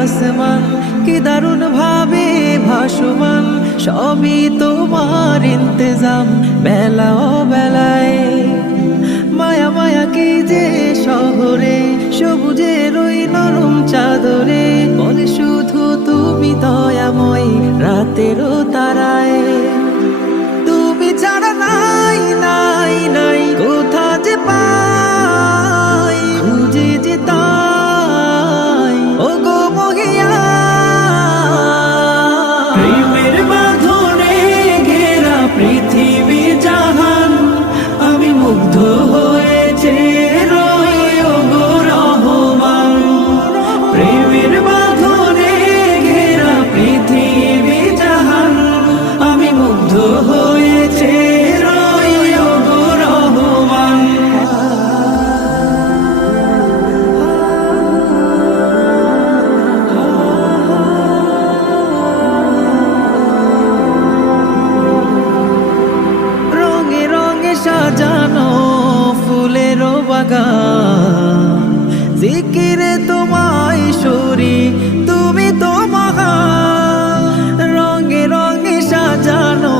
আসমান কি দারুণ ভাবে ভাসমান, সবই তোমার ইন্তজাম বেলা ও বেলায়। মায়া মায়া কি যে শহরে সবুজের ওই নরম চাদরে, বলে শুধু তুমি দয়াময় রাতেরও তারায়। তুমি ছাড়া নাই নাই নাই কোথা যে পাই, খুঁজে যে তাই ও গো মহিয়া। প্রেমের বাঁধনে ঘেরা পৃথিবী জাহান, আমি মুগ্ধ হয়েছে রই ও গো রহমান। প্রেমের বাঁধনে ঘেরা পৃথিবী জাহান, আমি মুগ্ধ হয়েছে রই ও গো রহমান। রঙে রঙে সাজানো ফুলের বাগান, জিকিরে তোমায় সরি তুমি তো মহান। রঙে রঙে সাজানো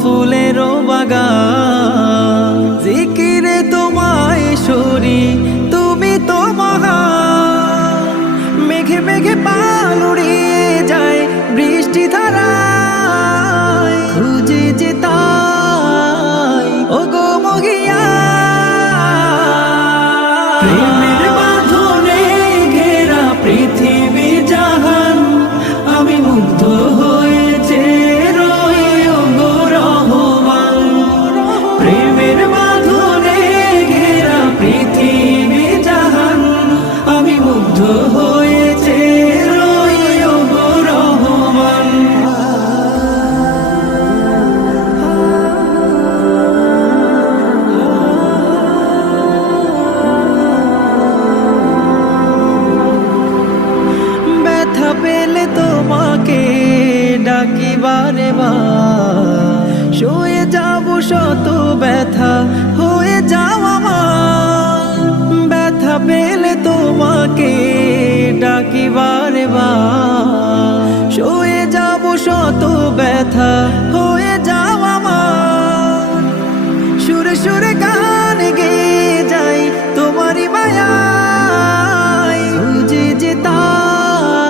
ফুলের বাগান, জিকিরে তোমায় সরি তুমি তো মহান। মেঘে মেঘে পাল উড়িয়ে যায় বৃষ্টি ধারায়, খুঁজে যে তাই ও গো মহিয়া। প্রেমের বাঁধনে ঘেরা পৃথিবী জাহান, আমি মুগ্ধ হয়েছে রই ও গো রহমান। প্রেমের বাঁধনে ঘেরা পৃথিবী জাহান, আমি মুগ্ধ হয়েছে রই ও গো রহমান। ব্যথা পেলে তোমাকে ডাকি বারে বার, শুয়ে যাব শত ব্যথা হয়ে যাও আমার। ব্যথা পেলে তোমাকে ডাকি বারে বার, শুয়ে যাব শত ব্যথা হয়ে যাও আমার। সুরে সুরে